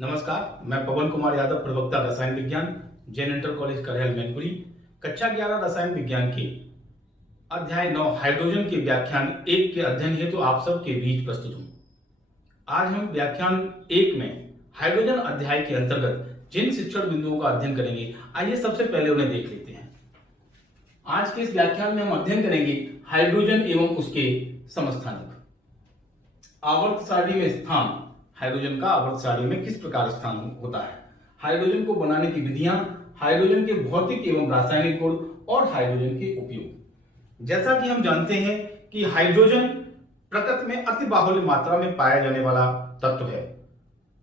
नमस्कार, मैं पवन कुमार यादव, प्रवक्ता रसायन विज्ञान, जैन इंटर कॉलेज करहल मैनपुरी। कक्षा 11 रसायन विज्ञान के अध्याय 9 हाइड्रोजन के व्याख्यान 1 के अध्ययन हेतु आप सबके बीच प्रस्तुत हूँ। आज हम व्याख्यान 1 में हाइड्रोजन अध्याय के अंतर्गत जिन शिक्षण बिंदुओं का अध्ययन करेंगे, आइए सबसे पहले उन्हें देख लेते हैं। आज के इस व्याख्यान में हम अध्ययन करेंगे हाइड्रोजन एवं उसके समस्थानिक। आवर्त सारणी में स्थान, हाइड्रोजन का आवर्त सारणी में किस प्रकार स्थान होता है, हाइड्रोजन को बनाने की विधियां, हाइड्रोजन के भौतिक एवं रासायनिक गुण और हाइड्रोजन के उपयोग। जैसा कि हम जानते हैं कि हाइड्रोजन प्रकृति में अति बाहुल्य मात्रा में पाया जाने वाला तत्व है।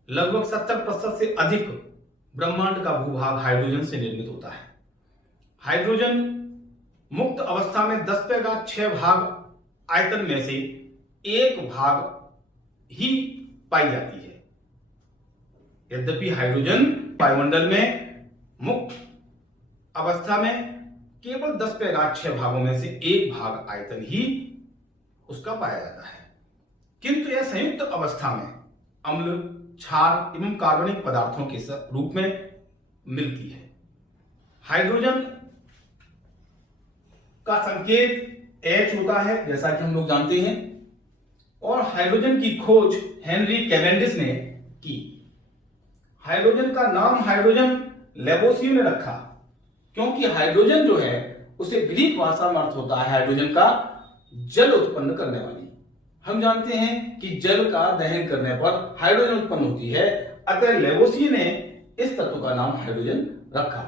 लगभग 70% से अधिक ब्रह्मांड का भूभाग हाइड्रोजन से निर्मित होता है। हाइड्रोजन मुक्त अवस्था में 10⁶ भाग आयतन में से 1 भाग ही पाई जाती है। यद्यपि हाइड्रोजन वायुमंडल में मुक्त अवस्था में केवल 10⁻6 भागों में से 1 भाग आयतन ही उसका पाया जाता है, किंतु यह संयुक्त अवस्था में अम्ल, क्षार एवं कार्बनिक पदार्थों के रूप में मिलती है। हाइड्रोजन का संकेत H होता है, जैसा कि हम लोग जानते हैं, और हाइड्रोजन की खोज हेनरी कैवेंडिश ने की। हाइड्रोजन का नाम हाइड्रोजन लेवोसियो ने रखा, क्योंकि हाइड्रोजन जो है उसे ग्रीक भाषा में अर्थ होता है हाइड्रोजन का जल उत्पन्न करने वाली। हम जानते हैं कि जल का दहन करने पर हाइड्रोजन उत्पन्न होती है, अतः लेवोसियो ने इस तत्व का नाम हाइड्रोजन रखा।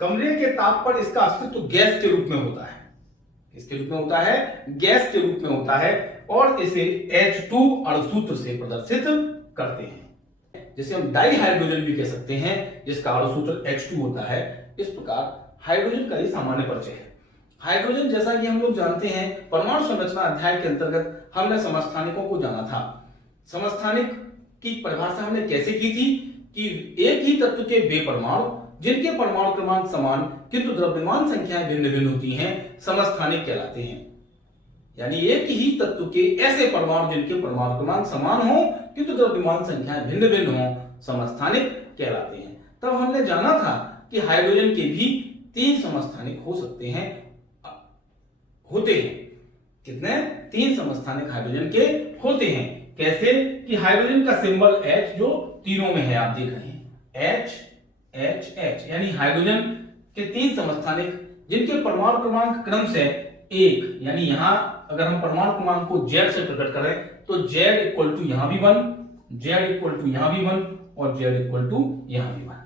कमरे के ताप पर इसका अस्तित्व गैस के रूप में होता है। इसके रूप में होता है, गैस के रूप में होता है, और इसे H2 अणुसूत्र से प्रदर्शित करते हैं, जिसे हम डाई हाइड्रोजन भी कह सकते हैं, जिसका अणुसूत्र H2 होता है। इस प्रकार हाइड्रोजन का ये सामान्य परिचय है। हाइड्रोजन, जैसा कि हम लोग जानते हैं, परमाणु संरचना अध्याय के अंतर्गत हमने समस्थानिकों को जाना था। समस्थानिक की परिभाषा हमने कैसे की थी कि एक ही तत्व के वे परमाणु जिनके परमाणु क्रमांक समान किंतु द्रव्यमान संख्याएं भिन्न भिन्न होती हैं, समस्थानिक कहलाते हैं। यानी एक ही तत्व के ऐसे परमाणु जिनके परमाणु क्रमांक समान हो किंतु द्रव्यमान संख्याएं भिन्न भिन्न हो, समस्थानिक कहलाते हैं। तब हमने जाना था कि हाइड्रोजन के भी 3 समस्थानिक हो सकते हैं, होते हैं। कितने? 3 समस्थानिक हाइड्रोजन के होते हैं। कैसे? कि हाइड्रोजन का सिंबल H जो तीनों में है, आप देख रहे हैं, H H H, यानी हाइड्रोजन के 3 समस्थानिक जिनके परमाणु क्रमांक क्रम से 1, यानी यहां अगर हम परमाणु क्रमांक को Z से प्रकट करें तो Z इक्वल टू यहां भी 1, Z इक्वल टू यहां भी 1 और Z इक्वल टू यहां भी 1।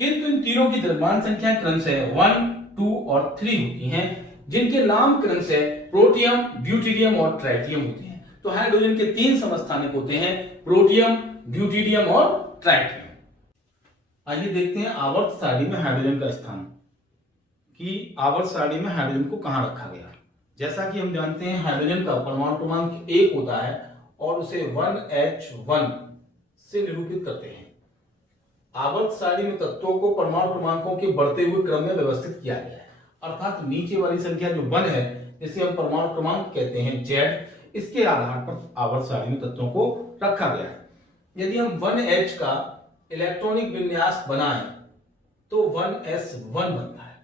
किंतु इन तीनों की द्रव्यमान संख्या क्रम से 1, 2 और 3 होती हैं, जिनके नाम क्रम से प्रोटियम, ड्यूटेरियम और ट्राइटियम होते हैं। तो हाइड्रोजन के 3 समस्थानिक होते हैं, प्रोटियम, ड्यूटेरियम और ट्राइटियम। आइए देखते हैं आवर्त सारणी में हाइड्रोजन का स्थान, कि आवर्त सारणी में हाइड्रोजन को कहां रखा गया। जैसा कि हम जानते हैं, हाइड्रोजन का परमाणु क्रमांक 1 होता है और उसे 1H1 से निरूपित करते हैं। आवर्त सारणी में तत्वों को परमाणु क्रमांकों के बढ़ते हुए क्रम में व्यवस्थित किया गया है, अर्थात नीचे वाली संख्या जो 1 है, जिसे हम परमाणु क्रमांक कहते हैं Z, इसके आधार पर आवर्त सारणी में तत्वों को रखा गया है। यदि हम 1H का इलेक्ट्रॉनिक विन्यास बनाएं तो 1s1 बनता है,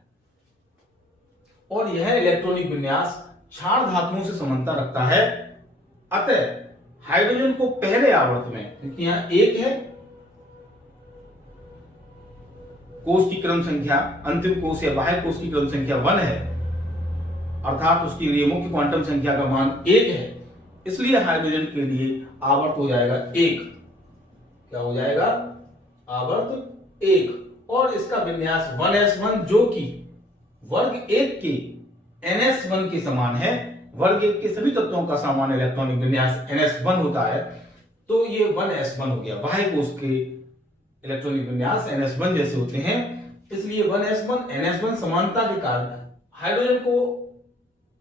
और यह इलेक्ट्रॉनिक विन्यास क्षार धातुओं से समानता रखता है। अतः हाइड्रोजन को पहले आवर्त में, क्योंकि यहां 1 है, कोष की क्रम संख्या, अंतिम कोष या बाह्य कोष की क्रम संख्या 1 है, अर्थात उसकी लिए मुख्य क्वांटम संख्या का मान 1 है, इसलिए हाइड्रोजन के लिए आवर्त हो जाएगा 1। क्या हो जाएगा? आवर्त 1, और इसका विन्यास 1s1 जो कि वर्ग 1 के ns1 के समान है। वर्ग 1 के सभी तत्वों का सामान्य इलेक्ट्रॉनिक विन्यास ns1 होता है, तो ये 1s1 हो गया। बाह्य कोष के इलेक्ट्रॉनिक विन्यास ns1 जैसे होते हैं, इसलिए 1s1 ns1 समानता के कारण हाइड्रोजन को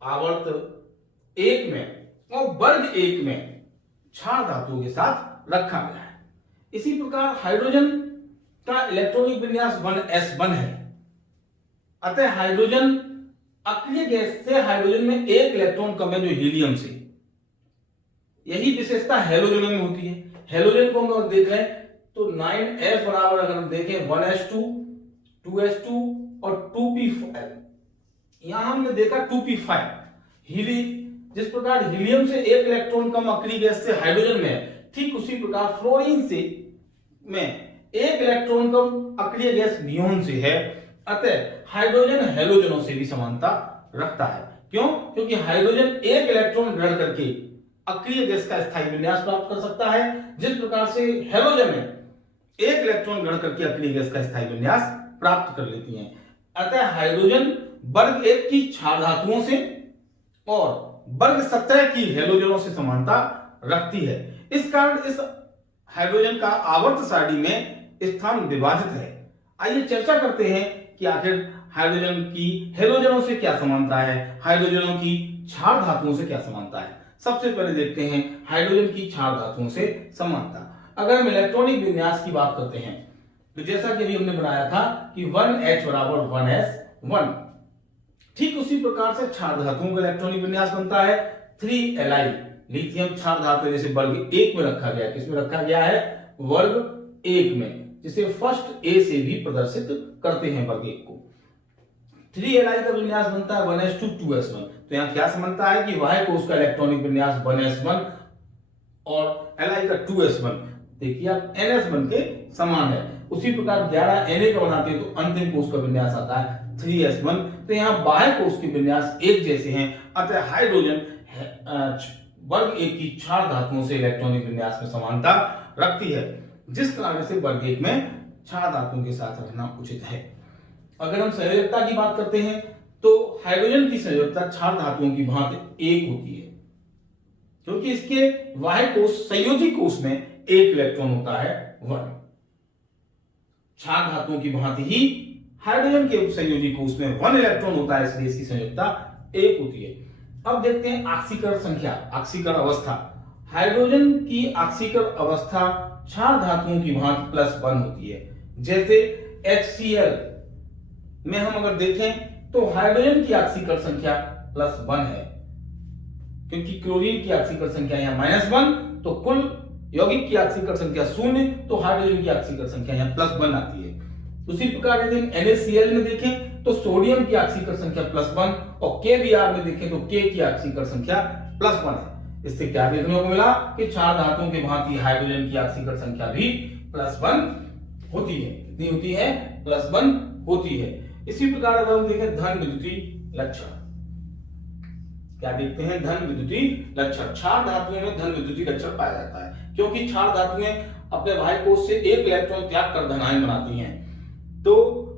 आवर्त 1 में और वर्ग 1 में क्षार धातुओं के साथ रखा गया है। इसी प्रकार हाइड्रोजन का इलेक्ट्रॉनिक विन्यास 1s1 है, अतः हाइड्रोजन अक्रिय गैस से हाइड्रोजन में 1 इलेक्ट्रॉन कम है, जो हीलियम से। यही विशेषता हैलोजन में होती है। हैलोजन को हम लोग देख रहे हैं तो 9s बराबर अगर हम देखें 1s2 2s2 और 2p5, यहां हमने देखा 2p5 हीली। जिस प्रकार हीलियम से एक इलेक्ट्रॉन कम अक्रिय गैस से हाइड्रोजन में है, ठीक उसी प्रकार फ्लोरीन से में एक इलेक्ट्रॉन कम अक्रिय गैस नियोन से है। अतः हाइड्रोजन हेलोजनों से भी समानता रखता है। क्यों? क्योंकि हाइड्रोजन एक इलेक्ट्रॉन ग्रहण करके अक्रिय गैस का स्थायी विन्यास प्राप्त कर सकता है, जिस प्रकार से हेलोजन में एक इलेक्ट्रॉन ग्रहण करके अक्रिय गैस का स्थायी विन्यास प्राप्त कर लेती हैं। अतः हाइड्रोजन वर्ग 1 की क्षार धातुओं से और वर्ग 17 की हेलोजनों से समानता रखती है। इस कारण इस हाइड्रोजन का आवर्त सारणी में स्थान विभाजित है। आइए चर्चा करते हैं कि आखिर हाइड्रोजन की हेलोजनों से क्या समानता है, हाइड्रोजनों की क्षार धातुओं से क्या समानता है। सबसे पहले देखते हैं हाइड्रोजन की क्षार धातुओं से समानता। अगर हम इलेक्ट्रॉनिक विन्यास की बात करते हैं तो जैसा कि अभी हमने बनाया था कि 1H बराबर 1s1, ठीक उसी प्रकार से क्षार धातुओं का इलेक्ट्रॉनिक विन्यास बनता है 3Li। लिथियम क्षार धातु जैसे वर्ग 1 में रखा गया, किसमें रखा गया है? वर्ग 1 में, जिसे फर्स्ट ए से भी प्रदर्शित करते हैं वर्ग 1 को। 3Li का विन्यास बनता है 1s2 2s1। तो यहाँ क्या समानता है कि वाह्य कोश का इलेक्ट्रॉनिक विन्यास 1s1 और Li का 2s1, देखिए आप ns1 के समान है। उसी प्रकार 11 Na का बनाते हैं तो अंतिम कोश का विन्यास आता है 3s1। तो यहाँ बाह्य कोश के विन्यास एक जैसे हैं। अतः हाइड्रोजन वर्ग 1 की क्षार धातुओं से इलेक्ट्रॉनिक विन्यास में समानता रखती है, जिस कारण से वर्ग 1 में क्षार धातुओं के साथ रखना उचित है। अगर हम संयोजकता की बात करते हैं तो हाइड्रोजन की संयोजकता क्षार धातुओं की भांति 1 होती है, क्योंकि इसके बाह्य कोश संयोजी कोश में एक इलेक्ट्रॉन होता है 1। क्षार धातुओं की भांति ही हाइड्रोजन के संयोजी कोश में 1 इलेक्ट्रॉन होता है, इसलिए इसकी संयोजकता 1 होती है। अब देखते हैं ऑक्सीकरण संख्या, ऑक्सीकरण अवस्था। हाइड्रोजन की ऑक्सीकरण अवस्था क्षार धातुओं की भांति +1 होती है। जैसे HCl में हम अगर देखें तो हाइड्रोजन की ऑक्सीकरण संख्या +1 है, क्योंकि क्लोरीन की ऑक्सीकरण संख्या यहाँ -1, तो कुल यौगिक की ऑक्सीकरण संख्या 0, तो हाइड्रोजन की ऑक्सीकरण संख्या यहाँ +1 आती है। उसी प्रकार यदि हम NaCl में देखें तो सोडियम की ऑक्सीकरण संख्या +1 और KBr में देखें तो K की ऑक्सीकरण संख्या +1 है। इससे क्या देखने को मिला कि क्षार धातुओं के भांति हाइड्रोजन की ऑक्सीकरण संख्या भी +1 होती है। कितनी होती है? +1 होती है। इसी प्रकार अगर हम देखें धन विद्युतीय लक्षण, क्या देखते हैं? धन विद्युतीय लक्षण। क्षार धातुओं में धन विद्युतीय लक्षण पाया जाता है, क्योंकि क्षार धातुएं अपने बाह्य कोश से एक इलेक्ट्रॉन त्याग कर धनायन बनाती हैं, तो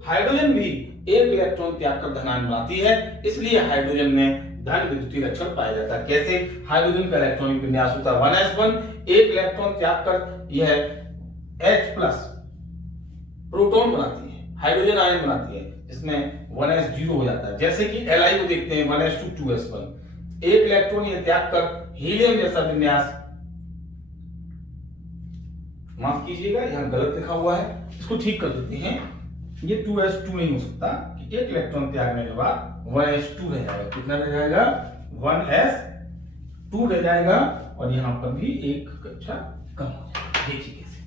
हाइड्रोजन भी एक इलेक्ट्रॉन त्याग कर धनायन बनाती है, इसलिए हाइड्रोजन में धन विद्युतीय लक्षण पाया जाता है। कैसे? हाइड्रोजन का इलेक्ट्रॉनिक विन्यास होता है 1s1, एक इलेक्ट्रॉन त्याग कर यह H+ प्रोटॉन बनाती है, हाइड्रोजन आयन बनाती है, जिसमें 1s0 हो जाता है। जैसे कि Li को देखते हैं 1s2 2s1, एक इलेक्ट्रॉन यह त्याग कर हीलियम जैसा विन्यास, माफ कीजिएगा यहां गलत लिखा हुआ है, इसको ठीक कर देते हैं। ये 2s2 नहीं हो सकता, कि एक इलेक्ट्रॉन त्यागने के बाद 1s2 रह जाएगा। कितना रह जाएगा? 1s2 रह जाएगा, और यहां पर भी एक कक्षा कम हो जाएगा। देखिए कैसे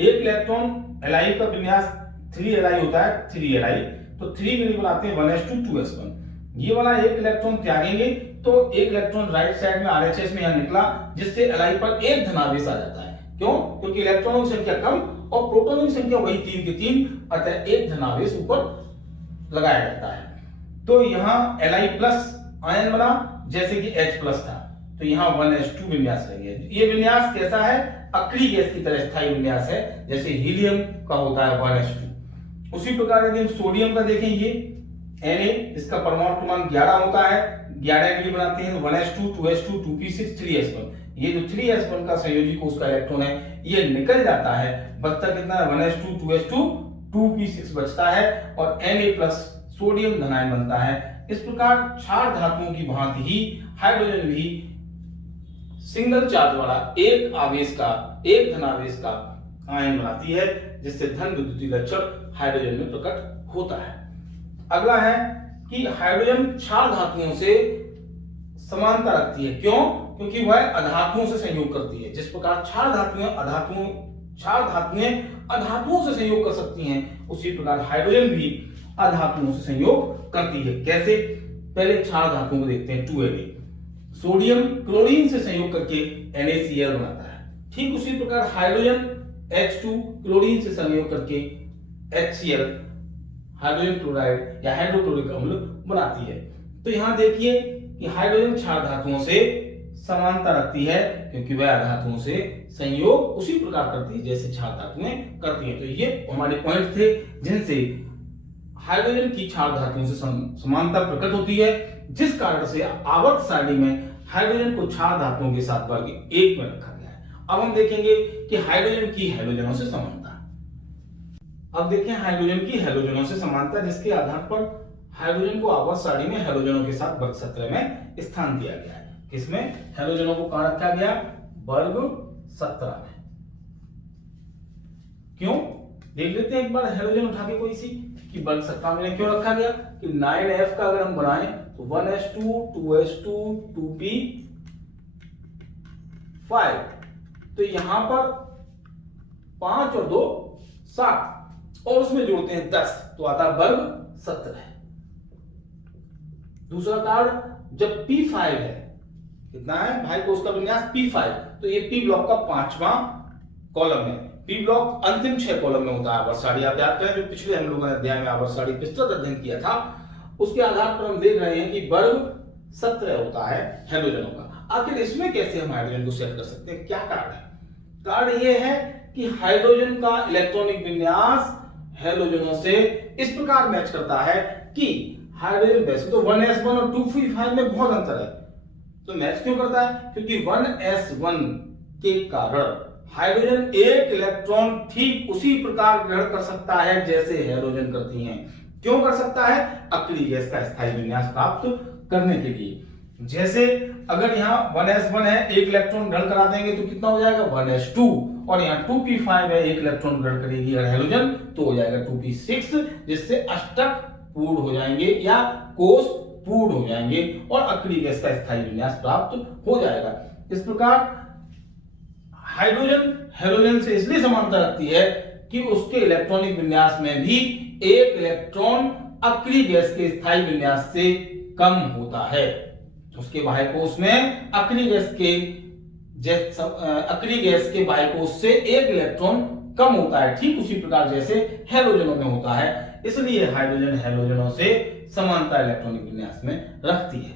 एक इलेक्ट्रॉन Li का विन्यास 3Li होता है, 3Li, तो 3 के लिए बनाते हैं 1s2 2s1। ये वाला एक इलेक्ट्रॉन त्यागेंगे तो एक इलेक्ट्रॉन राइट साइड में RHS में यहां निकला, जिससे Li पर एक धनावेश आ जाता है। क्यों? क्योंकि इलेक्ट्रॉनों की संख्या कम और प्रोटॉनों की संख्या वही 3 के 3, अतः एक धनावेश ऊपर लगाया जाता है। तो यहाँ Li+ आयन बना, जैसे कि H+ था, तो यहाँ 1s2 विन्यास रह गया। ये विन्यास कैसा है? अक्रिय गैस की तरह स्थायी विन्यास है, जैसे हीलियम का होता है 1s2। उसी प्रकार यदि हम सोडियम का देखें, ये Na, इसका परमाणु क्रमांक 11 होता है, 11 के लिए बनाते हैं 1s2 2s2 2p6 3s1। ये जो 3s1 का संयोजी कोश का इलेक्ट्रॉन है ये निकल जाता है, बचता कितना है? 1s2 2s2 2p6 बचता है, और Na+ सोडियम धनायन बनता है। इस प्रकार क्षार धातुओं की भांति ही हाइड्रोजन भी सिंगल चार्ज वाला एक आवेश का, एक धनावेश का आयन बनाती है, जिससे धन विद्युतीय लक्षण हाइड्रोजन में प्रकट होता है। अगला है कि हाइड्रोजन क्षार धातुओं से समानता रखती है। क्यों? क्योंकि वह अधातुओं से संयोग करती है। जिस प्रकार क्षार धातुएं अधातुओं क्षार धातुएं अधातुओं से संयोग कर सकती हैं, उसी प्रकार हाइड्रोजन भी अधातुओं से संयोग करती है। कैसे? पहले क्षार धातुओं को देखते हैं। 2Na सोडियम क्लोरीन से संयोग करके NaCl बनाता है। ठीक उसी प्रकार हाइड्रोजन H2 क्लोरीन से संयोग करके HCl हाइड्रोजन क्लोराइड या हाइड्रोक्लोरिक अम्ल बनाती है। तो यहां देखिए कि हाइड्रोजन क्षार धातुओं से समानता रखती है, क्योंकि वह अधातुओं से संयोग उसी प्रकार करती है जैसे क्षार धातुएं करती हैं। तो ये हमारे पॉइंट थे जिनसे हाइड्रोजन की क्षार धातुओं से समानता प्रकट होती है, जिस कारण से आवर्त सारणी में हाइड्रोजन को क्षार धातुओं के साथ वर्ग 1 में रखा गया है। अब हम देखेंगे कि हाइड्रोजन की हैलोजनों से समानता। अब देखें हाइड्रोजन की हैलोजनों से समानता, जिसके आधार पर हाइड्रोजन को आवर्त सारणी में हैलोजनों के साथ वर्ग 17 में स्थान दिया गया है। किसमें? हैलोजनों को कहां रखा गया? वर्ग 17 में। क्यों? देख लेते हैं एक बार हैलोजन उठा के कोई सी कि वर्ग 17 में क्यों रखा गया कि 9F का अगर हम बनाएं तो 1s2 2s2 2p5, तो यहां पर 5 और 2 7 और उसमें जोड़ते हैं 10 तो आता वर्ग 17। दूसरा कार्ड जब P5 है, कितना है भाई को उसका विन्यास P5, तो ये P ब्लॉक का 5वां कॉलम है। P ब्लॉक अंतिम 6 कॉलम में होता है आवर्त सारणी। आप याद करें जो पिछले हम लोगों ने अध्याय में आवर्त सारणी विस्तृत अध्ययन किया था, उसके आधार पर हम देख रहे हैं कि वर्ग 17 होता है हैलोजनों का। आखिर इसमें कैसे हम हाइड्रोजन को सेट कर सकते हैं? क्या कार्ड है? कार्ड ये है कि हाइड्रोजन का इलेक्ट्रॉनिक विन्यास हैलोजनों से इस प्रकार मैच करता है कि हाइड्रोजन वैसे तो 1s1 और 2p5 में बहुत अंतर है, तो मैच क्यों करता है? क्योंकि 1s1 के कारण हाइड्रोजन एक इलेक्ट्रॉन ठीक उसी प्रकार ग्रहण कर सकता है जैसे हैलोजन करती हैं। क्यों कर सकता है? अक्रिय गैस का स्थायी विन्यास प्राप्त करने के लिए। जैसे अगर यहाँ 1s1 है, एक इलेक्ट्रॉन ग्रहण करा देंगे तो कितना हो जाएगा? 1s2, और यहाँ 2p5 है, एक इलेक्ट्रॉन ग्रहण करेगी हैलोजन तो हो जाएगा 2p6, जिससे अष्टक पूर्ण हो जाएंगे या कोष पूर्ण हो जाएंगे और अक्रिय गैस का स्थायी विन्यास प्राप्त हो जाएगा। इस प्रकार हाइड्रोजन हैलोजन से इसलिए समानता रखती है कि उसके इलेक्ट्रॉनिक विन्यास में भी एक इलेक्ट्रॉन अक्रिय गैस के स्थायी विन्यास से कम होता है। उसके बाह्य कोश में अक्रिय गैस के बाह्य कोश से एक इलेक्ट्रॉन कम होता है, ठीक उसी प्रकार जैसे हैलोजनों में होता है। इसलिए हाइड्रोजन हैलोजनों से समानता इलेक्ट्रॉनिक विन्यास में रखती है।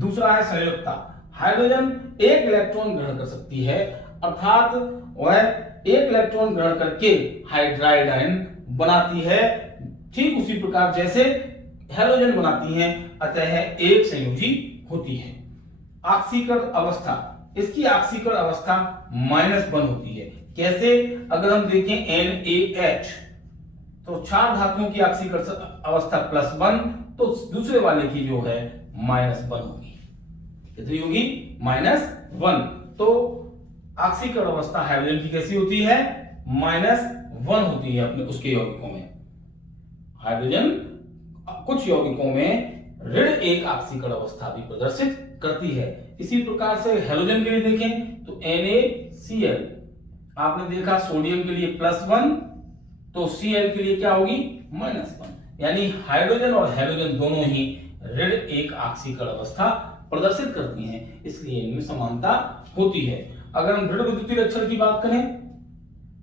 दूसरा है संयोजकता। हाइड्रोजन एक इलेक्ट्रॉन ग्रहण कर सकती है, अर्थात वह एक इलेक्ट्रॉन ग्रहण करके हाइड्राइड आयन बनाती है, ठीक उसी प्रकार जैसे हैलोजन बनाती हैं, अतः एक संयोजी होती है। ऑक्सीकरण अवस्था, इसकी ऑक्सीकरण अवस्था -1 होती है। कैसे? अगर हम देखें NaH तो क्षार धातुओं की ऑक्सीकरण अवस्था +1, तो दूसरे वाले की जो है -1 होगी। कितनी होगी? -1। तो ऑक्सीकरण अवस्था हाइड्रोजन की कैसी होती है? -1 होती है अपने उसके यौगिकों में। हाइड्रोजन कुछ यौगिकों में ऋण 1 ऑक्सीकरण अवस्था भी प्रदर्शित करती है। इसी प्रकार से हैलोजन के लिए देखें तो NaCl, आपने देखा सोडियम के लिए +1, तो Cl के लिए क्या होगी? -1। यानी हाइड्रोजन और हैलोजन दोनों ही ऋण 1 ऑक्सीकरण अवस्था प्रदर्शित करती हैं, इसलिए इनमें समानता होती है। अगर हम ऋण विद्युतीय लक्षण की बात करें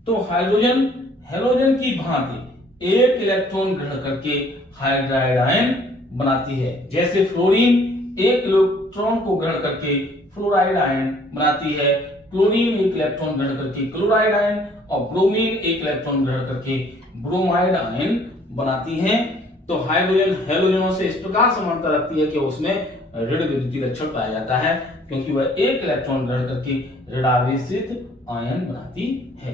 तो हाइड्रोजन हैलोजन की भांति एक इलेक्ट्रॉन ग्रहण करके हाइड्राइड आयन बनाती है। जैसे फ्लोरीन एक इलेक्ट्रॉन को ग्रहण करके फ्लोराइड आयन बनाती है, क्लोरीन एक इलेक्ट्रॉन ग्रहण करके क्लोराइड आयन और ब्रोमीन एक इलेक्ट्रॉन ग्रहण करके ब्रोमाइड आयन बनाती हैं। तो हाइड्रोजन हैलोजनों से इस प्रकार समानता रखती है कि उसमें ऋण विद्युतीय लक्षण पाया जाता है, क्योंकि वह एक इलेक्ट्रॉन ग्रहण करके ऋणावेशित आयन बनाती है।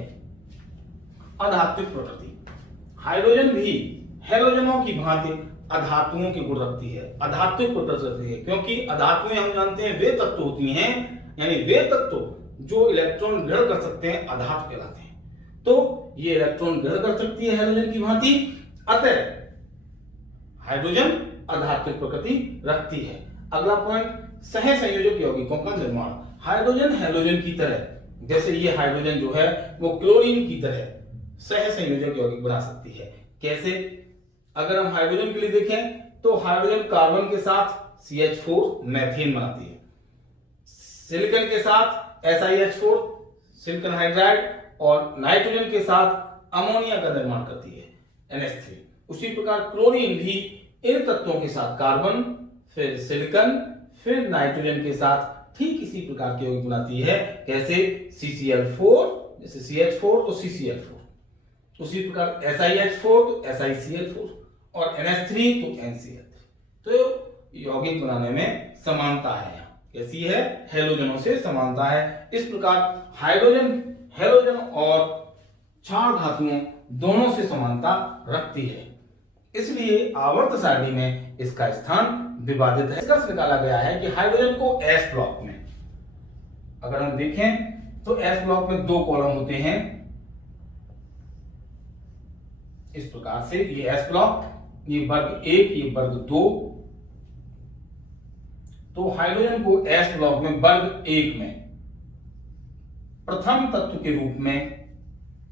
अधात्विक प्रकृति, हाइड्रोजन भी हैलोजनों की भांति अधातुओं के गुण रखती है, अधात्विक प्रकृति रखती है, क्योंकि अधातुएं हम जानते हैं वे तत्व होती हैं, यानी वे तत्व जो इलेक्ट्रॉन ग्रहण कर सकते हैं अधातु कहलाते हैं। तो ये इलेक्ट्रॉन ग्रहण कर सकती है हैलोजन की भांति, अतः हाइड्रोजन अधात्विक प्रकृति रखती है। अगला पॉइंट, सह संयोजक यौगिकों का निर्माण। हाइड्रोजन हैलोजन की तरह जैसे ये हाइड्रोजन जो है वो क्लोरीन की तरह सह संयोजक यौगिक बना सकती है। कैसे? अगर हम हाइड्रोजन के लिए देखें तो हाइड्रोजन कार्बन के साथ CH4 मैथेन बनाती है, सिलिकॉन के साथ SiH4 सिलिकॉन हाइड्राइड और नाइट्रोजन के साथ अमोनिया का निर्माण करती है NH3। उसी प्रकार क्लोरीन भी इन तत्वों के साथ कार्बन, फिर सिलिकॉन, फिर नाइट्रोजन के साथ ठीक इसी प्रकार के यौगिक बनाती है। कैसे? CCl4, जैसे CH4 तो CCl4, उसी प्रकार SiH4 तो SiCl4 और NH3 तो NCl3। तो यौगिक बनाने में समानता है। कैसी है? हैलोजनों से समानता है। इस प्रकार हाइड्रोजन हैलोजन और क्षार धातुओं दोनों से समानता रखती है, इसलिए आवर्त सारणी में इसका स्थान विवादित है। निष्कर्ष निकाला गया है कि हाइड्रोजन को S ब्लॉक में, अगर हम देखें तो S ब्लॉक में 2 कॉलम होते हैं इस प्रकार से। ये S ब्लॉक, ये वर्ग 1, ये वर्ग 2। तो हाइड्रोजन को S ब्लॉक में वर्ग 1 में प्रथम तत्व के रूप में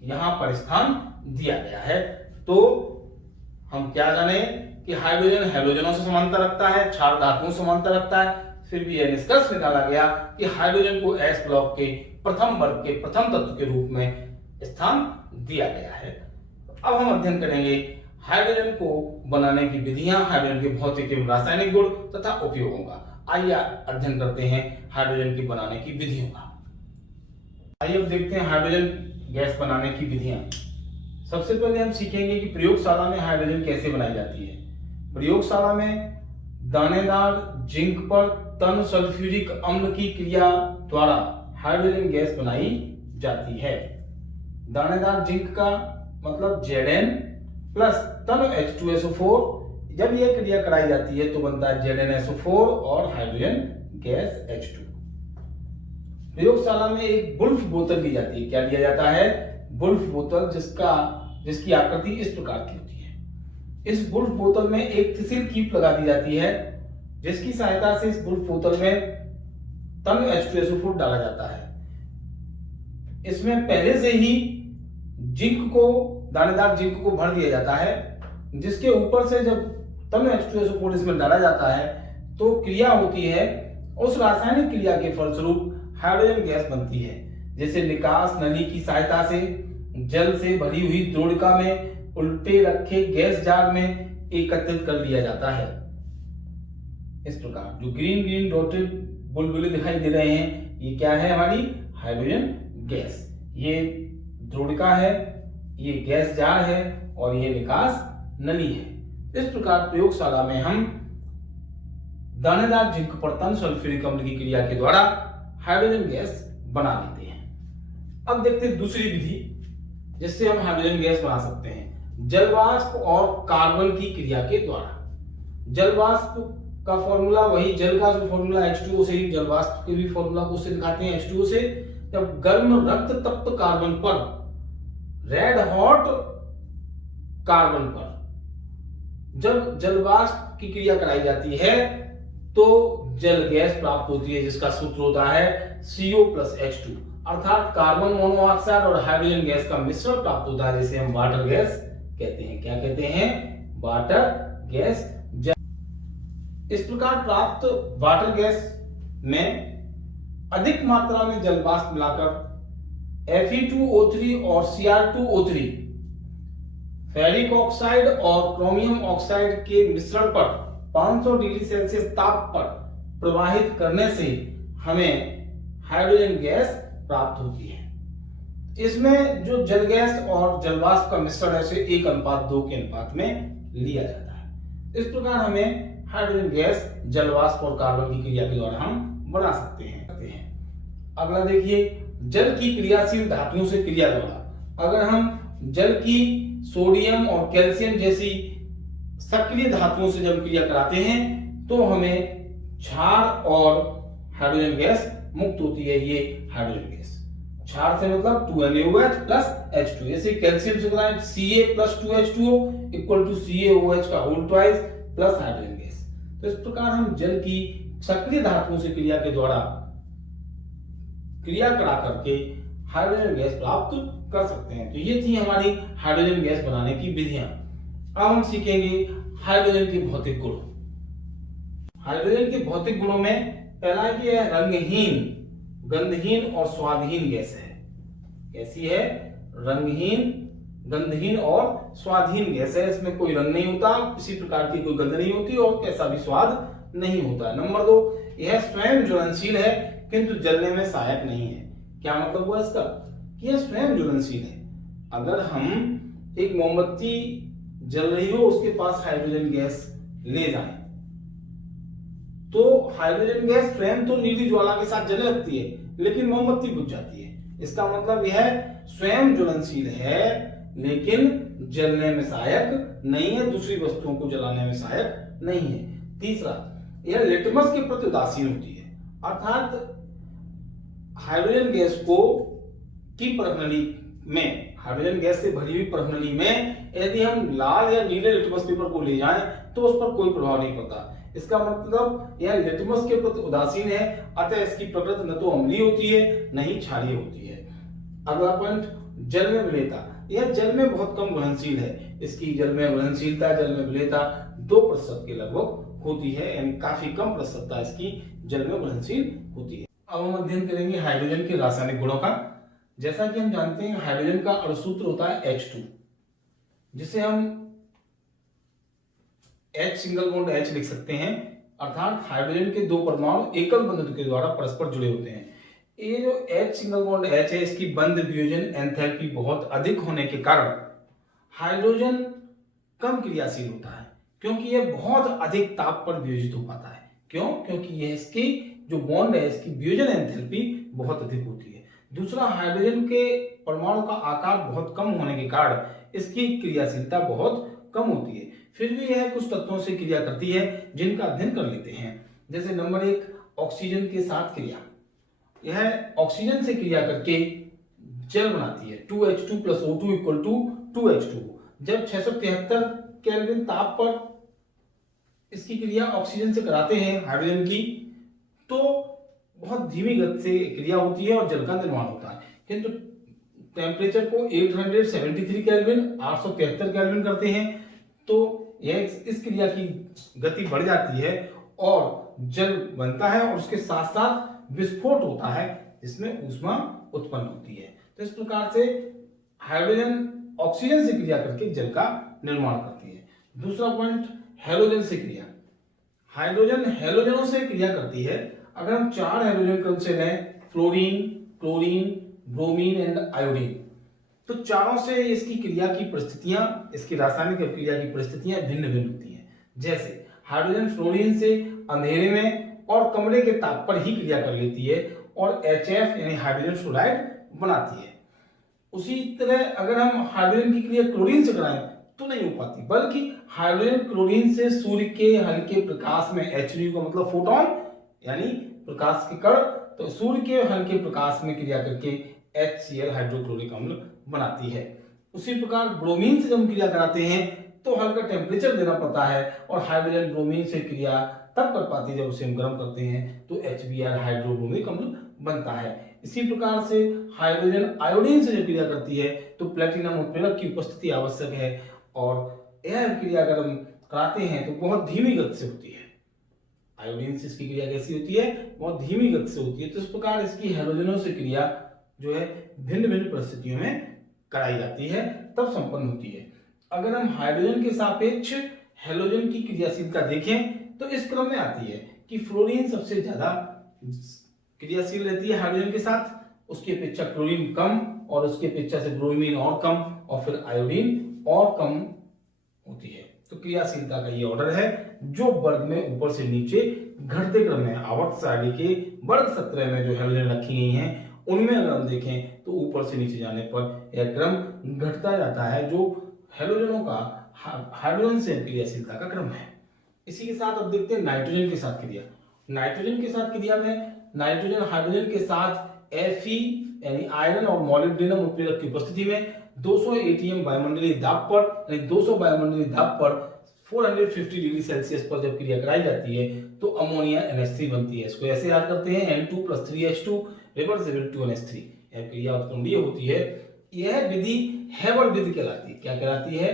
यहां पर स्थान दिया गया है। तो हम क्या जाने कि हाइड्रोजन हैलोजनों से समानता रखता है, क्षार धातुओं से समानता रखता है। फिर भी यह निष्कर्ष निकाला गया कि हाइड्रोजन को S ब्लॉक के प्रथम वर्ग के प्रथम तत्व के रूप में स्थान दिया गया है। अब हम अध्ययन करेंगे हाइड्रोजन को बनाने की विधियां, हाइड्रोजन के भौतिक एवं रासायनिक गुण तथा उपयोगों का। आइए अध्ययन करते हैं हाइड्रोजन की बनाने की विधियों का। आइए अब देखते हैं हाइड्रोजन गैस बनाने की विधियां। सबसे पहले हम सीखेंगे कि प्रयोगशाला में हाइड्रोजन कैसे बनाई जाती है। प्रयोगशाला में दानेदार जिंक पर तन सल्फ्यूरिक अम्ल की क्रिया द्वारा हाइड्रोजन गैस बनाई जाती है। दानेदार जिंक का मतलब Zn प्लस तन H2SO4। जब यह क्रिया कराई जाती है तो बनता है ZnSO4 और हाइड्रोजन गैस H2। प्रयोगशाला में एक बुल्फ बोतल ली जाती है। क्या लिया जाता है? बुल्फ बोतल, जिसकी आकृति इस प्रकार की होती है। इस बुल्फ बोतल में एक थिसिल कीप लगा दी जाती है, जिसकी सहायता से इस बुल्फ बोतल में तन H2SO4 डाला जाता है। इसमें पहले से ही जिंक को, दानेदार जिंक को भर दिया जाता है, जिसके ऊपर से जब तन H2SO4 इसमें डाला जाता है तो क्रिया होती है। उस रासायनिक क्रिया के फलस्वरूप हाइड्रोजन गैस बनती है। जैसे निकास नली की सहायता से जल से भरी हुई द्रोणिका में उल्टे रखे गैस जार में एकत्रित कर लिया जाता है। इस प्रकार जो ग्रीन ग्रीन डॉटेड बुलबुले दिखाई दे रहे हैं, ये क्या है? हमारी हाइड्रोजन गैस। ये द्रोणिका है, ये गैस जार है और ये निकास नली है। इस प्रकार प्रयोगशाला में हम दानेदार जिंक पर तन सल्फ्यूरिक अम्ल की क्रिया के द्वारा हाइड्रोजन गैस बना लेते हैं। अब देखते हैं दूसरी विधि जिससे हम हाइड्रोजन गैस बना सकते हैं, जलवाष्प और कार्बन की क्रिया के द्वारा। जलवाष्प का फॉर्मूला वही, जल का जो फॉर्मूला H2O से ही, जलवाष्प के भी फॉर्मूला को उससे दिखाते हैं H2O से। जब गर्म रक्त तप्त कार्बन पर, रेड हॉट कार्बन पर जब जलवाष्प की क्रिया कराई जाती है तो जल गैस प्राप्त होती है, जिसका सूत्र होता है CO प्लस H2, अर्थात कार्बन मोनोऑक्साइड और हाइड्रोजन गैस का मिश्रण प्राप्त होता है, जिसे हम वाटर गैस कहते हैं। क्या कहते हैं? Water gas. इस प्रकार प्राप्त वाटर गैस में अधिक मात्रा में जल वाष्प मिलाकर Fe2O3 और Cr2O3 फेरिक ऑक्साइड और क्रोमियम ऑक्साइड के मिश्रण पर 500 डिग्री सेल्सियस ताप पर प्रवाहित करने से हमें हाइड्रोजन गैस प्राप्त होती है। इसमें जो जल गैस और जलवाष्प का मिश्रण है उसे 1:2 के अनुपात में लिया जाता है। इस प्रकार हमें हाइड्रोजन गैस जलवाष्प और कार्बन की क्रिया के द्वारा हम बना सकते हैं। अगला देखिए, जल की क्रियाशील धातुओं से क्रिया द्वारा। अगर हम जल की सोडियम और कैल्शियम जैसी सक्रिय धातुओं से जब क्रिया कराते हैं तो हमें क्षार और हाइड्रोजन गैस मुक्त होती है। ये हाइड्रोजन गैस, क्षार से मतलब 2NaOH प्लस H2, जैसे कैल्शियम से कराएं Ca plus 2H2O equal to CaOH का whole twice plus hydrogen gas. तो इस प्रकार हम जल की सक्रिय धातुओं से क्रिया के द्वारा क्रिया करा करके हाइड्रोजन गैस प्राप्त कर सकते हैं। तो ये थी हमारी हाइड्रोजन गैस बनाने की विधियां। अब हम सीखेंगे हाइड्रोजन के भौतिक गुण। हाइड्रोजन के भौतिक गुणों में पहला है कि यह रंगहीन, गंधहीन और स्वादहीन गैस है। कैसी है? रंगहीन, गंधहीन और स्वादहीन गैस है। इसमें कोई रंग नहीं होता, किसी प्रकार की कोई गंध नहीं होती और कैसा भी स्वाद नहीं होता। नंबर 2, यह स्वयं ज्वलनशील है किंतु जलने में सहायक नहीं है। क्या मतलब हुआ इसका? कि यह स्वयं ज्वलनशील है। अगर हम एक मोमबत्ती जल रही हो, उसके पास हाइड्रोजन गैस ले जाएं, तो हाइड्रोजन गैस स्वयं तो नीली ज्वाला के साथ जलने लगती है, लेकिन मोमबत्ती बुझ जाती है। इसका मतलब यह स्वयं ज्वलनशील है लेकिन जलने में सहायक नहीं है, दूसरी वस्तुओं को जलाने में सहायक नहीं है। तीसरा, यह लिटमस के प्रति उदासीन होती है। अर्थात हाइड्रोजन गैस को की परखनली में, हाइड्रोजन गैस से भरी हुई परखनली में यदि हम लाल या नीले लिटमस पेपर को ले जाएं तो उस पर कोई प्रभाव नहीं पड़ता। इसका मतलब यह लिटमस के प्रति उदासीन है, अतः इसकी प्रकृति न तो अम्लीय होती है न ही क्षारीय होती है। अगला पॉइंट, जल में विलेयता। यह जल में बहुत कम घुलनशील है। इसकी जल में घुलनशीलता, जल में विलेयता 2% के लगभग होती है, यानी काफी कम प्रतिशतता इसकी जल में घुलनशील होती है। अब हम अध्ययन करेंगे हाइड्रोजन के रासायनिक गुणों का। जैसा कि हम जानते हैं हाइड्रोजन का अणुसूत्र होता है H2, जिसे हम H सिंगल बॉन्ड H लिख सकते हैं। अर्थात हाइड्रोजन के 2 परमाणु एकल बंध के द्वारा परस्पर जुड़े होते हैं। ये जो H सिंगल बॉन्ड H है, इसकी बंध वियोजन एंथैल्पी बहुत अधिक होने के कारण हाइड्रोजन कम क्रियाशील होता है, क्योंकि यह बहुत अधिक ताप पर वियोजित हो पाता है। क्यों? क्योंकि यह इसकी जो बॉन्ड है, इसकी वियोजन एंथैल्पी बहुत अधिक होती है। दूसरा, हाइड्रोजन के परमाणु का आकार बहुत कम होने के कारण इसकी क्रियाशीलता बहुत कम होती है। फिर भी यह कुछ तत्वों से क्रिया करती है जिनका अध्ययन कर लेते हैं। जैसे नंबर 1, ऑक्सीजन के साथ क्रिया। यह ऑक्सीजन से क्रिया करके जल बनाती है। 2H2 + O2 = 2H2। जब 673 केल्विन ताप पर इसकी क्रिया ऑक्सीजन से कराते हैं हाइड्रोजन की, तो बहुत धीमी गति से क्रिया होती है और जल का निर्माण होता है। किंतु टेम्परेचर को 873 केल्विन 873 केल्विन करते हैं तो यह इस क्रिया की गति बढ़ जाती है और जल बनता है और उसके साथ साथ विस्फोट होता है जिसमें ऊष्मा उत्पन्न होती है। तो इस प्रकार से हाइड्रोजन ऑक्सीजन से क्रिया करके जल का निर्माण करती है। दूसरा पॉइंट, हैलोजन से क्रिया। हाइड्रोजन हैलोजनों से क्रिया करती है। अगर हम 4 हाइड्रोजन क्रम से लें, fluorine, chlorine, bromine and iodine, तो चारों से इसकी क्रिया की परिस्थितियां, इसकी रासायनिक क्रिया की परिस्थितियां भिन्न भिन्न होती हैं। जैसे हाइड्रोजन फ्लोरीन से अंधेरे में और कमरे के ताप पर ही क्रिया कर लेती है और HF यानी हाइड्रोजन फ्लोराइड बनाती है। उसी तरह अगर हम हाइड्रोजन की क्रिया क्लोरीन से कराएं तो नहीं हो पाती, बल्कि हाइड्रोजन क्लोरीन से सूर्य के हल्के प्रकाश में, HNU का मतलब फोटोन यानी प्रकाश के कण, तो सूर्य के हल्के प्रकाश में क्रिया करके HCl हाइड्रोक्लोरिक अम्ल बनाती है। उसी प्रकार ब्रोमीन से जब क्रिया कराते हैं तो हल्का टेम्परेचर देना पड़ता है और हाइड्रोजन ब्रोमीन से क्रिया तब कर पाती है जब उसे हम गर्म करते हैं तो HBr हाइड्रोब्रोमिक अम्ल बनता है। इसी प्रकार से हाइड्रोजन आयोडीन से जब क्रिया करती है तो प्लेटिनम उत्प्रेरक की उपस्थिति आवश्यक है और यह क्रिया अगर हम कराते हैं तो बहुत धीमी गति से होती है। आयोडीन से इसकी क्रिया कैसी होती है? बहुत धीमी गति से होती है। तो इस प्रकार इसकी हैलोजनों से क्रिया जो है भिन्न भिन्न परिस्थितियों में कराई जाती है, तब संपन्न होती है। अगर हम हाइड्रोजन के सापेक्ष हैलोजन की क्रियाशीलता देखें तो इस क्रम में आती है कि फ्लोरीन सबसे ज्यादा क्रियाशील रहती है हाइड्रोजन के साथ, उसकी अपेक्षा क्लोरीन कम और उसकी अपेक्षा से ब्रोमीन और कम और फिर आयोडीन और कम होती है। तो क्रियाशीलता का ये ऑर्डर है जो वर्ग में ऊपर से नीचे घटते क्रम में आवर्त सारणी के वर्ग 17 में जो हैलोजन रखी गई हैं उनमें अगर हम देखें तो ऊपर से नीचे जाने पर यह क्रम घटता जाता है, जो हैलोजनों का हाइड्रोजन से क्रियाशीलता का क्रम है। इसी के साथ अब देखते हैं नाइट्रोजन के साथ क्रिया। नाइट्रोजन के साथ क्रिया में नाइट्रोजन हाइड्रोजन के साथ Fe यानी आयरन और मॉलिब्डेनम उत्प्रेरक की उपस्थिति में 200 atm वायुमंडलीय दाब पर यानी 200 वायुमंडलीय दाब पर 450 डिग्री सेल्सियस पर जब क्रिया कराई जाती है तो अमोनिया NH3 बनती है। इसको ऐसे याद करते हैं N2 + 3H2 रिवर्सिबल 2NH3। यह क्रिया उत्क्रमणीय होती है। यह विधि हेबर विधि कहलाती है। क्या कहलाती है?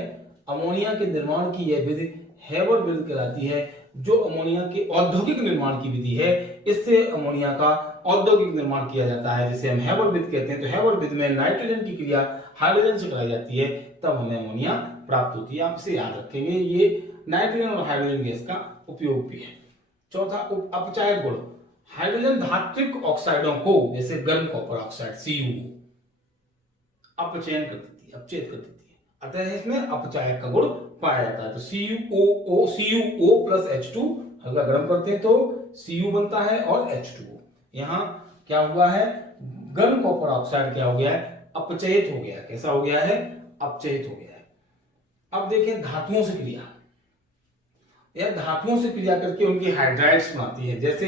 अमोनिया के निर्माण की यह विधि हेबर विधि कहलाती है, जो अमोनिया के औद्योगिक निर्माण की विधि है। इससे अमोनिया का औद्योगिक निर्माण किया जाता है, जिसे हम हेबर विधि कहते हैं। तो हेबर विधि में नाइट्रोजन की क्रिया हाइड्रोजन से कराई जाती है, तब हमें अमोनिया प्राप्त होती है। आप इसे याद रखेंगे, ये नाइट्रोजन और हाइड्रोजन गैस का उपयोग भी है। चौथा, अपचायक गुण। हाइड्रोजन धात्विक ऑक्साइडों को, जैसे गर्म कॉपर ऑक्साइड CuO, अपचयन कर देती है, अपचयित कर देती है। अतः इसमें अपचायक का गुण पाया जाता है। तो CuO + H2 हल्का गर्म करते हैं तो Cu बनता है और H2O। यहाँ क्या हुआ है? गर्म कॉपर ऑक्साइड क्या हो गया है? अपचयित हो गया। कैसा हो गया है? अपचयित हो गया है। अब देखें धातुओं से क्रिया। यह धातुओं से क्रिया करके उनकी हाइड्राइड्स बनाती है। जैसे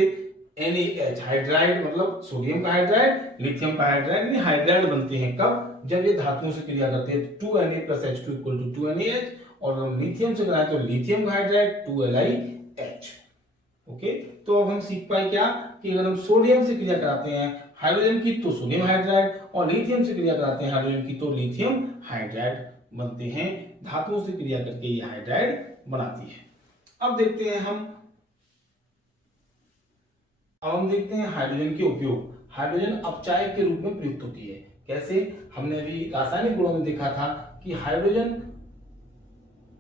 NaH हाइड्राइड, मतलब सोडियम का हाइड्राइड, लिथियम का हाइड्राइड, यानी हाइड्राइड बनते हैं कब? जब ये धातुओं से क्रिया करते हैं। 2Na + H2 = 2NaH, और हम लिथियम से कराएं तो लिथियम का हाइड्राइड 2LiH। ओके, तो अब हम सीख पाए क्या कि अगर हम सोडियम से क्रिया कराते हैं हाइड्रोजन की तो सोडियम हाइड्राइड, और लिथियम से क्रिया कराते हैं हाइड्रोजन की तो लिथियम हाइड्राइड बनते हैं। धातुओं से क्रिया करके ये हाइड्राइड बनाती है। अब देखते हैं हाइड्रोजन के उपयोग। हाइड्रोजन अपचायक के रूप में प्रयुक्त होती है। कैसे? हमने अभी रासायनिक गुणों में देखा था कि हाइड्रोजन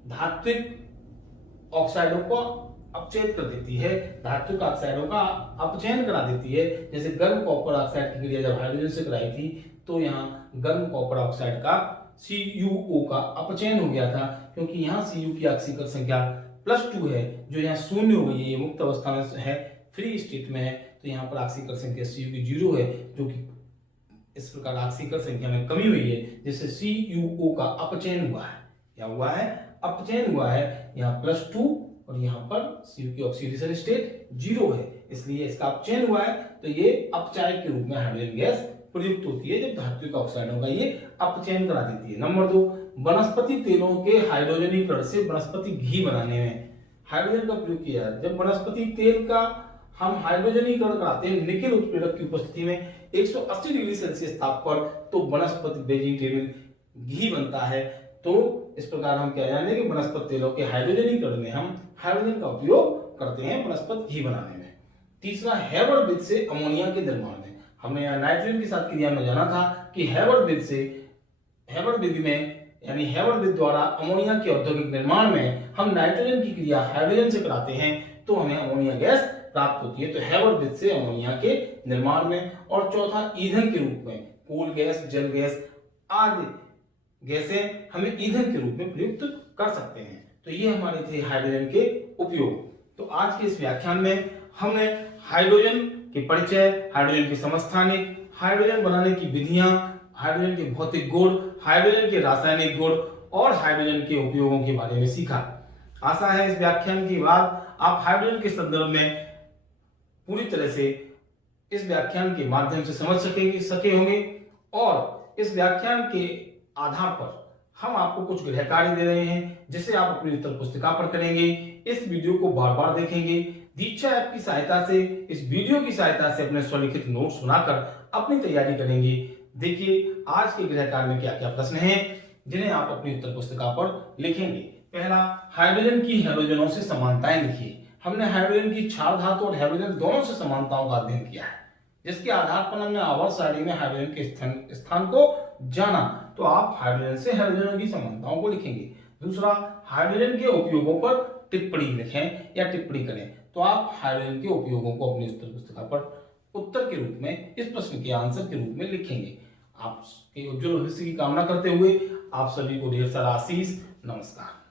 धात्विक ऑक्साइडों को अपचयित कर देती है, धात्विक ऑक्साइडों का अपचयन करा देती है। जैसे गर्म कॉपर ऑक्साइड की क्रिया जब हाइड्रोजन से कराई थी तो यहाँ गर्म कॉपर ऑक्साइड का CuO का अपचयन हो गया था, क्योंकि यहाँ Cu की ऑक्सीकरण संख्या +2 है, जो यहाँ शून्य हो गई है। ये मुक्त अवस्था में है, फ्री स्टेट में है, तो यहाँ पर ऑक्सीकरण संख्या Cu की 0 है, जो कि इस प्रकार ऑक्सीकरण संख्या में कमी हुई है, जिससे CuO का अपचयन हुआ है। क्या हुआ है? अपचयन हुआ है। यहाँ +2 और यहाँ पर Cu की ऑक्सीडेशन स्टेट 0 है, इसलिए इसका अपचयन हुआ है। तो ये अपचायक के रूप में हाइड्रोजन गैस प्रयुक्त होती है, जब धात्विक ऑक्साइडों का ये अपचयन करा देती है। नंबर 2, वनस्पति तेलों के हाइड्रोजनीकरण से वनस्पति घी बनाने में हाइड्रोजन का प्रयोग किया जाता है। जब वनस्पति तेल का हम हाइड्रोजनीकरण कराते हैं निकेल उत्प्रेरक की उपस्थिति में 180 डिग्री सेल्सियस ताप पर, तो वनस्पति वेजिटेरियल घी बनता है। तो इस प्रकार हम क्या जाने कि वनस्पति तेलों के हाइड्रोजनीकरण में हम हाइड्रोजन का उपयोग करते हैं वनस्पति घी बनाने में। तीसरा, हेबर विधि से अमोनिया के निर्माण में। हमने यहाँ नाइट्रोजन के साथ क्रिया में जाना था कि हेबर विधि में, यानी हेबर विधि द्वारा अमोनिया के औद्योगिक निर्माण में हम नाइट्रोजन की क्रिया हाइड्रोजन से कराते हैं तो हमें अमोनिया गैस प्राप्त होती है। तो हेबर विधि से अमोनिया के निर्माण में। और चौथा, ईंधन के रूप में कोल गैस, जल गैस आदि गैसें हमें ईंधन के रूप में प्रयुक्त कर सकते हैं। तो ये हमारे थे हाइड्रोजन के उपयोग। तो आज के इस व्याख्यान में हमने हाइड्रोजन के परिचय, हाइड्रोजन के समस्थानिक, हाइड्रोजन बनाने की विधियां, हाइड्रोजन के भौतिक गुण, हाइड्रोजन के रासायनिक गुण और हाइड्रोजन के उपयोगों के बारे में सीखा। आशा है इस व्याख्यान के बाद आप हाइड्रोजन के संदर्भ में पूरी तरह से इस व्याख्यान के माध्यम से समझ सके होंगे, और इस व्याख्यान के आधार पर हम आपको कुछ गृह कार्य दे रहे हैं, जिसे आप अपनी उत्तर पुस्तिका पर करेंगे। इस वीडियो को बार बार देखेंगे। दीक्षा ऐप की सहायता से, इस वीडियो की सहायता से अपने स्वलिखित नोट्स बनाकर अपनी तैयारी करेंगे। देखिए आज के गृह कार्य में क्या क्या प्रश्न हैं, जिन्हें आप अपनी उत्तर पुस्तिका पर लिखेंगे। पहला, हाइड्रोजन की हैलोजनों से समानताएं लिखिए। हमने हाइड्रोजन की क्षार धातु और हाइड्रोजन दोनों से समानताओं का अध्ययन किया है, जिसके आधार पर हमने आवर्त सारणी में हाइड्रोजन के स्थान को जाना। तो आप हाइड्रोजन से हाइड्रोजनों की समानताओं को लिखेंगे। दूसरा, हाइड्रोजन के उपयोगों पर टिप्पणी लिखें या टिप्पणी करें। तो आप हाइड्रोजन के उपयोगों को अपनी उत्तर पुस्तिका पर उत्तर के रूप में, इस प्रश्न के आंसर के रूप में लिखेंगे। आपके उज्जवल भविष्य की कामना करते हुए आप सभी को ढेर सारा आशीष। नमस्कार।